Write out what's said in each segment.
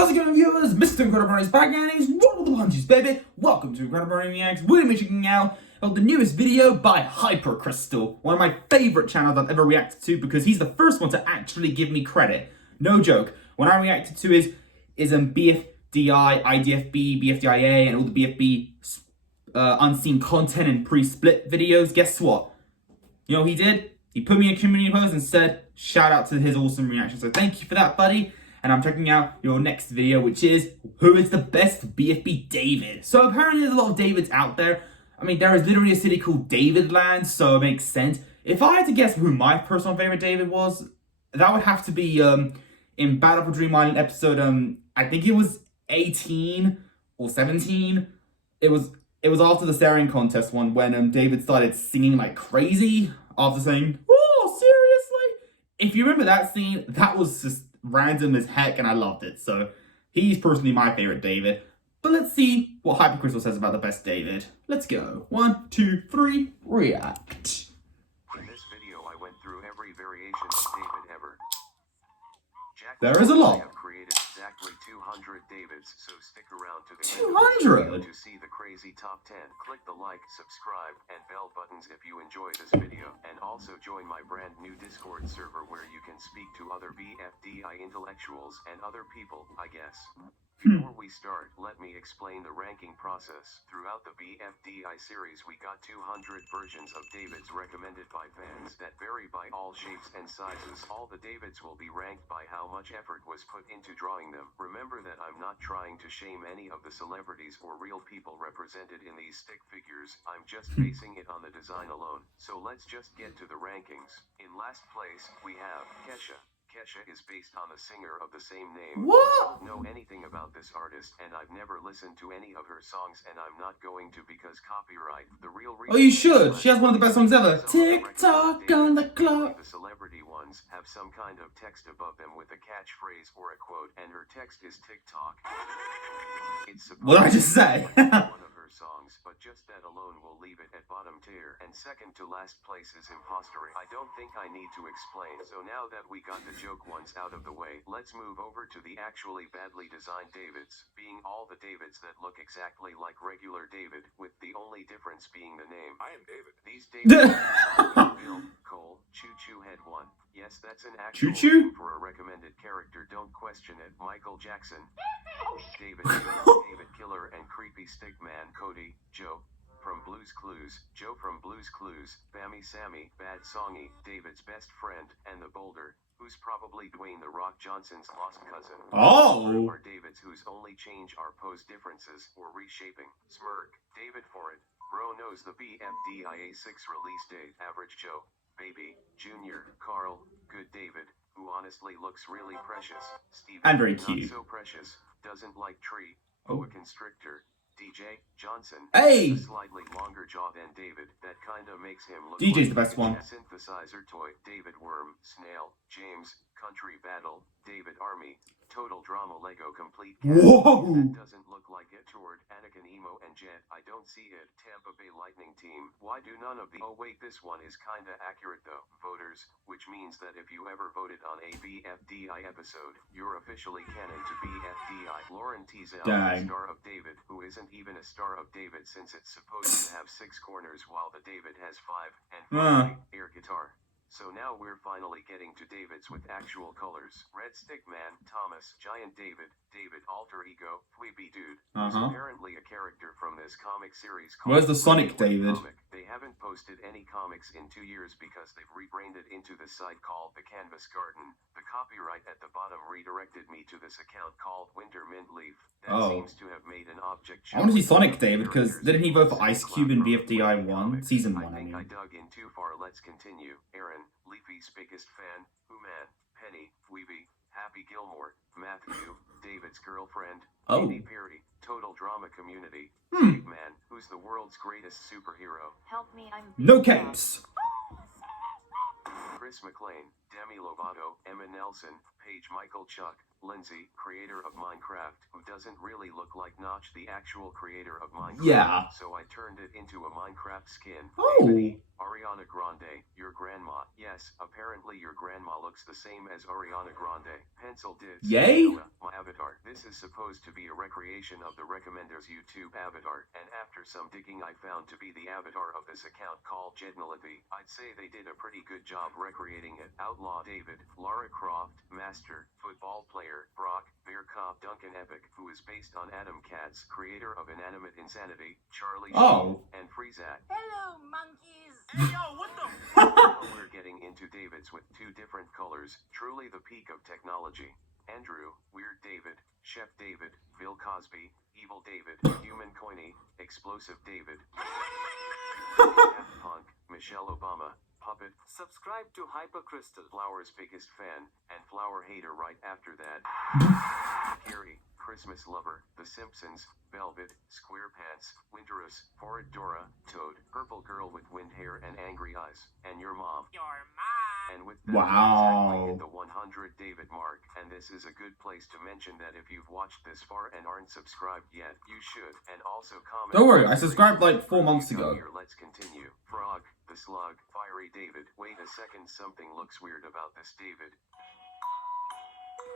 How's it going, viewers? Mr. Incredi-Brony is back and he's roll the punches, baby. Welcome to Incredi-Brony Reacts. We're going to be checking out the newest video by Hypercrystal, one of my favorite channels I've ever reacted to because he's the first one to actually give me credit. No joke. When I reacted to his BFDI, IDFB, BFDIA, and all the BFB unseen content and pre-split videos, guess what? You know what he did? He put me in a community post and said, shout out to his awesome reaction. So thank you for that, buddy. And I'm checking out your next video, which is, who is the best BFB David? So apparently there's a lot of Davids out there. I mean, there is literally a city called Davidland, so it makes sense. If I had to guess who my personal favorite David was, that would have to be in Battle for Dream Island episode, I think it was 18 or 17. It was after the staring contest one when David started singing like crazy after saying, "Oh, seriously?" If you remember that scene, that was just random as heck and I loved it. So he's personally my favorite David. But let's see what Hypercrystal says about the best David. Let's go. 1, 2, 3, react. In this video I went through every variation of David ever. There is a lot. I have created exactly 200 Davids, so stick around to the 200? to see the crazy top 10. Click the like, subscribe, and bell buttons if you enjoy this video. And also join my brand new Discord server where you can speak to other BFDI intellectuals and other people, I guess. Before we start, let me explain the ranking process. Throughout the BFDI series we got 200 versions of Davids recommended by fans that vary by all shapes and sizes. All the Davids will be ranked by how much effort was put into drawing them. Remember that I'm not trying to shame any of the celebrities or real people represented in these stick figures, I'm just basing it on the design alone. So let's just get to the rankings. In last place, we have Kesha. Kesha is based on the singer of the same name. What? I don't know anything about this artist and I've never listened to any of her songs and I'm not going to because copyright. The real reason. Oh, you should. She has one of the best songs ever. Tick-tock on the clock. The celebrity ones have some kind of text above them with a catchphrase or a quote and her text is TikTok. It's What did I just say? one of her songs, but just that alone will leave it at bottom tier. And second to last place is Imposter. I don't think I need to explain. So now that we got the joke ones out of the way, let's move over to the actually badly designed Davids, being all the Davids that look exactly like regular David, with the only difference being the name. I am David. These Davids Bill, Cole, Choo Choo Head 1. Yes, that's an actual name for a recommended character, don't question it. Michael Jackson, David, David Killer and Creepy Stick Man, Cody, Joe from Blue's Clues, Joe from Blue's Clues, Bammy Sammy, Bad Songy, David's best friend, and the Boulder, who's probably Dwayne The Rock Johnson's lost cousin. Oh! Are Davids whose only change are pose differences or reshaping. Smirk, David for it. Bro knows the BFDIA 6 release date. Average Joe, Baby, Junior, Carl, Good David, who honestly looks really precious. Steven, and very cute. Not so precious, doesn't like tree. Boa Constrictor. DJ, Johnson, Hey! a slightly longer jaw than David, that kinda makes him look DJ's like the best one. Synthesizer Toy, David Worm, Snail, James, Country Battle, David Army, Total Drama Lego Complete Cast. Whoa! That doesn't look like it. Toward Anakin Emo and Jet, I don't see it. Tampa Bay Lightning Team, why do none of the— oh wait, this one is kinda accurate though. Voters, which means that if you ever voted on a BFDI episode, you're officially canon to BFDI. Lauren Teasel, Star of David, who isn't even a Star of David since it's supposed to have 6 corners while the David has 5, and finally, air guitar. So now we're finally getting to Davids with actual colors. Red Stick Man, Thomas, Giant David, David Alter Ego, Fweeby Dude, who's apparently a character from this comic series called— where's the Sonic David? They haven't posted any comics in 2 years because they've rebranded into the site called The Canvas Garden. The copyright at the bottom redirected me to this account called Winter Mint Leaf. That seems to have made an object— I want to see Sonic David because didn't he vote for Ice Cube in BFDI 1? Season 1, I mean. I dug in too far. Let's continue. Aaron, Leafy's biggest fan, Human, Penny, Weeby, Happy Gilmore, Matthew, David's girlfriend, Katy Perry, Total Drama Community, Big Man, who's the world's greatest superhero. Help me, I'm No capes. Chris McLean, Demi Lovato, Emma Nelson, Paige Michael Chuck, Lindsay, creator of Minecraft, who doesn't really look like Notch, the actual creator of Minecraft. Yeah. So I turned it into a Minecraft skin. Oh. David E, Ariana Grande, your grandma. Yes, apparently your grandma looks the same as Ariana Grande. Pencil Diz. Yay. My avatar. This is supposed to be a recreation of the recommender's YouTube avatar, and after some digging I found to be the avatar of this account called Jednalithi. I'd say they did a pretty good job recreating it. Outlaw David, Lara Croft, Master, football player, Brock, Bear Cop Duncan Epic, who is based on Adam Katz, creator of Inanimate Insanity, Charlie Sheen, and Freezak. Hello, monkeys! Hey, yo, what the We're getting into Davids with 2 different colors, truly the peak of technology. Andrew, Weird David, Chef David, Bill Cosby, Evil David, Human Coiny, Explosive David, Daft Punk, Michelle Obama, Puppet, Subscribe to Hypercrystal. Flower's biggest fan, and Flower hater right after that. Carrie, Christmas Lover, The Simpsons, Velvet, SquarePants, Winterus, Horrid Dora, Toad, Purple Girl with Wind Hair and Angry Eyes, and Your Mom. Your mom! And with that, we exactly hit the 100 David mark, and this is a good place to mention that if you've watched this far and aren't subscribed yet, you should, and also comment. Don't worry, I subscribed like 4 months ago. Here, let's continue. Frog, the Slug, Fiery David. Wait a second, something looks weird about this David.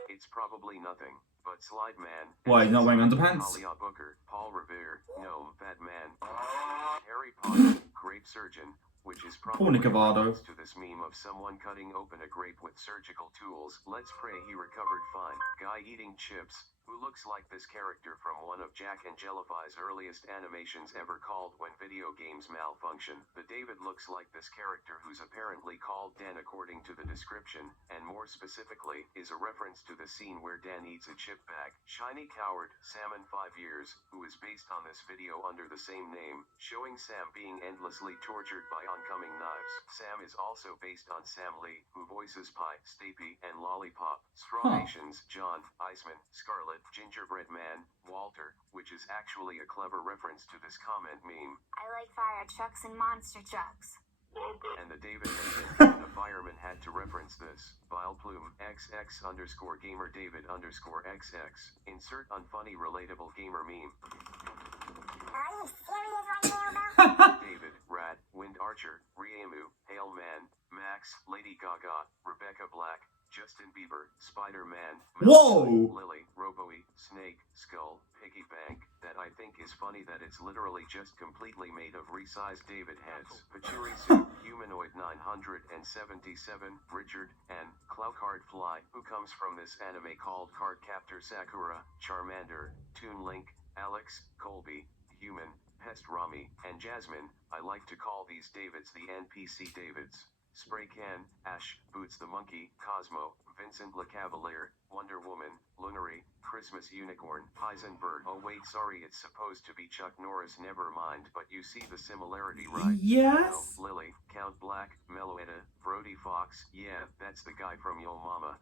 It's probably nothing, but Slide Man. Why, he's not wearing underpants? Talia Booker, Paul Revere, Gnome, Fat Man, Harry Potter, Grape Surgeon, which is probably a reference to this meme of someone cutting open a grape with surgical tools. Let's pray he recovered fine. Guy eating chips, who looks like this character from one of Jack and Jellify's earliest animations ever called When Video Games Malfunction. The David looks like this character who's apparently called Dan according to the description, and more specifically, is a reference to the scene where Dan eats a chip bag. Shiny Coward, Salmon 5 Years, who is based on this video under the same name, showing Sam being endlessly tortured by oncoming knives. Sam is also based on Sam Lee, who voices Pie, Stapy, and Lollipop. Straw Nations, John, Iceman, Scarlet, Gingerbread Man, Walter, which is actually a clever reference to this comment meme. I like fire trucks and monster trucks. And the David and the fireman had to reference this. Vile Plume, XX_gamer David _XX. Insert unfunny relatable gamer meme. Are you serious right now, David, Rat, Wind Archer, Riemu, Hail Man, Max, Lady Gaga, Rebecca Black, Justin Bieber, Spider-Man, Whoa! Lily, Roboe, Snake, Skull, Piggy Bank. That I think is funny that it's literally just completely made of resized David heads. Pachuri Suit, Humanoid 977, Richard, and Cloudcard Fly, who comes from this anime called Cardcaptor Sakura, Charmander, Toon Link, Alex, Colby, Human, Pest Rami, and Jasmine. I like to call these Davids the NPC Davids. Spray Can, Ash, Boots the Monkey, Cosmo, Vincent LeCavalier, Wonder Woman, Lunary, Christmas Unicorn, Heisenberg. Oh wait, sorry, it's supposed to be Chuck Norris, never mind, but you see the similarity, right? Yes. Lily, Count Black, Meloetta, Brody Fox, yeah, that's the guy from Yo Mama.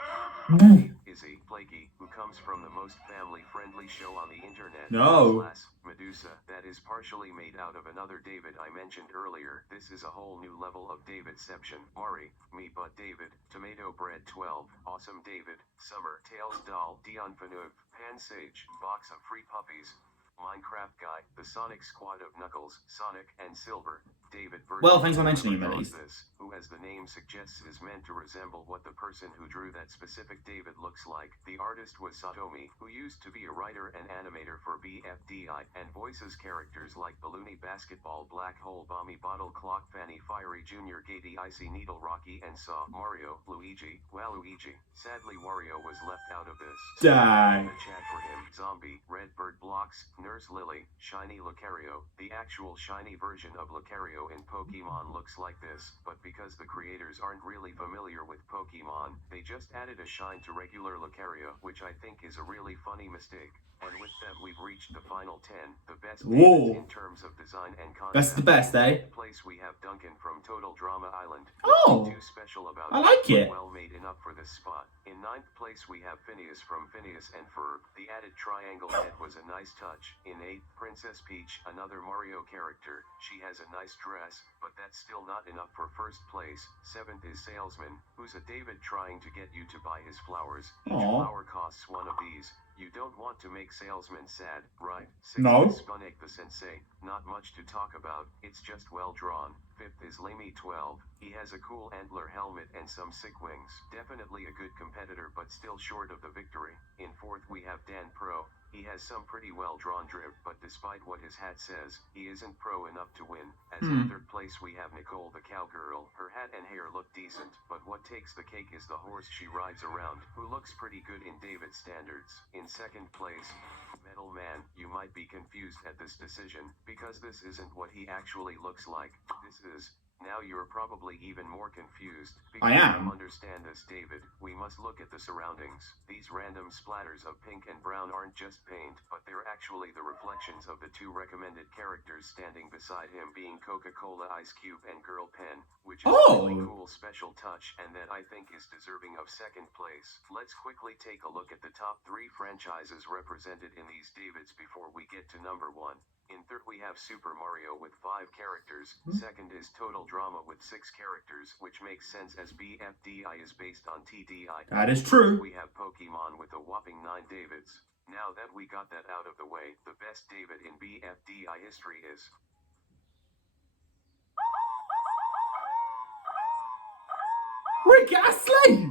Izzy, Flaky, who comes from the most family-friendly show on the internet. No. Medusa, that is partially made out of another David I mentioned earlier. This is a whole new level of Davidception. Mari, Me But David, Tomato Bread 12, Awesome David, Summer, Tails Doll, Dion Phaneuf, Pan Sage, Box of Free Puppies, Minecraft Guy, the Sonic Squad of Knuckles, Sonic, and Silver. David Bird. Well, thanks for mentioning him, at least. This, who, as the name suggests, is meant to resemble what the person who drew that specific David looks like. The artist was Satomi, who used to be a writer and animator for BFDI, and voices characters like Balloony Basketball, Black Hole Bommy, Bottle Clock Fanny, Fiery Jr., Gatey, Icy Needle, Rocky, and Saw, Mario, Luigi, Waluigi. Sadly, Wario was left out of this. Dang. The chat for him, Zombie, Redbird Blocks, Nurse Lily, Shiny Lucario. The actual shiny version of Lucario in Pokemon looks like this, but because the creators aren't really familiar with Pokemon, they just added a shine to regular Lucario, which I think is a really funny mistake. And with that, we've reached the final 10, the best in terms of design and content. That's the best, eh? In place we have Duncan from Total Drama Island. Oh, Too special about I like it. Well made enough for this spot. In 9th place we have Phineas from Phineas and Ferb. The added triangle head was a nice touch. In 8th, Princess Peach, another Mario character. She has a nice dress, but that's still not enough for 1st place. 7th is Salesman, who's a David trying to get you to buy his flowers. Each flower costs one of these. You don't want to make salesmen sad, right? 6th No. is Spunek the Sensei, not much to talk about, it's just well drawn. 5th is Lamey 12, he has a cool antler helmet and some sick wings. Definitely a good competitor but still short of the victory. In 4th we have Dan Pro, he has some pretty well drawn drip but despite what his hat says, he isn't pro enough to win. As in 3rd place we have Nicole the cowgirl, her hat and hair look decent, but what takes the cake is the horse she rides around, who looks pretty good in David's standards. In 2nd place, Metal Man, you might be confused at this decision, because this isn't what he actually looks like. This is. Now you're probably even more confused. Because I am. to understand this, David, we must look at the surroundings. These random splatters of pink and brown aren't just paint, but they're actually the reflections of the 2 recommended characters standing beside him, being Coca-Cola Ice Cube and Girl Pen, which is a really cool special touch and that I think is deserving of 2nd place. Let's quickly take a look at the top 3 franchises represented in these Davids before we get to number 1. In 3rd we have Super Mario with 5 characters, 2nd is Total Drama with 6 characters, which makes sense as BFDI is based on TDI. That is true. We have Pokemon with a whopping 9 Davids. Now that we got that out of the way, the best David in BFDI history is... Rick Astley!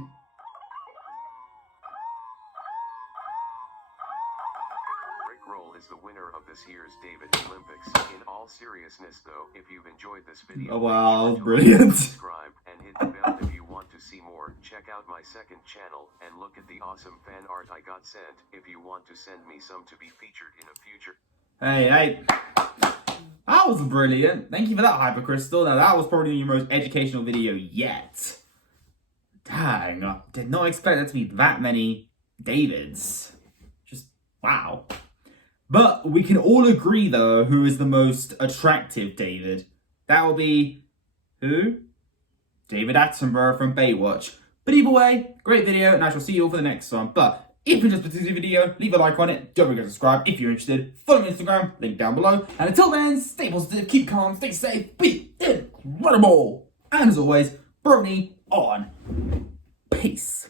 Roll is the winner of this year's David Olympics. In all seriousness though, if you've enjoyed this video, Oh wow, make sure to brilliant. subscribe and hit the bell if you want to see more. Check out my 2nd channel and look at the awesome fan art I got sent if you want to send me some to be featured in a future. Hey, that was brilliant. Thank you for that, Hypercrystal. Now that was probably your most educational video yet. Dang, I did not expect there to be that many Davids. Just wow. But we can all agree, though, who is the most attractive David. That will be... who? David Attenborough from Baywatch. But either way, great video, and I shall see you all for the next one. But if you enjoyed this video, leave a like on it. Don't forget to subscribe if you're interested. Follow me on Instagram, link down below. And until then, stay positive, keep calm, stay safe, be incredible. And as always, Brony on. Peace.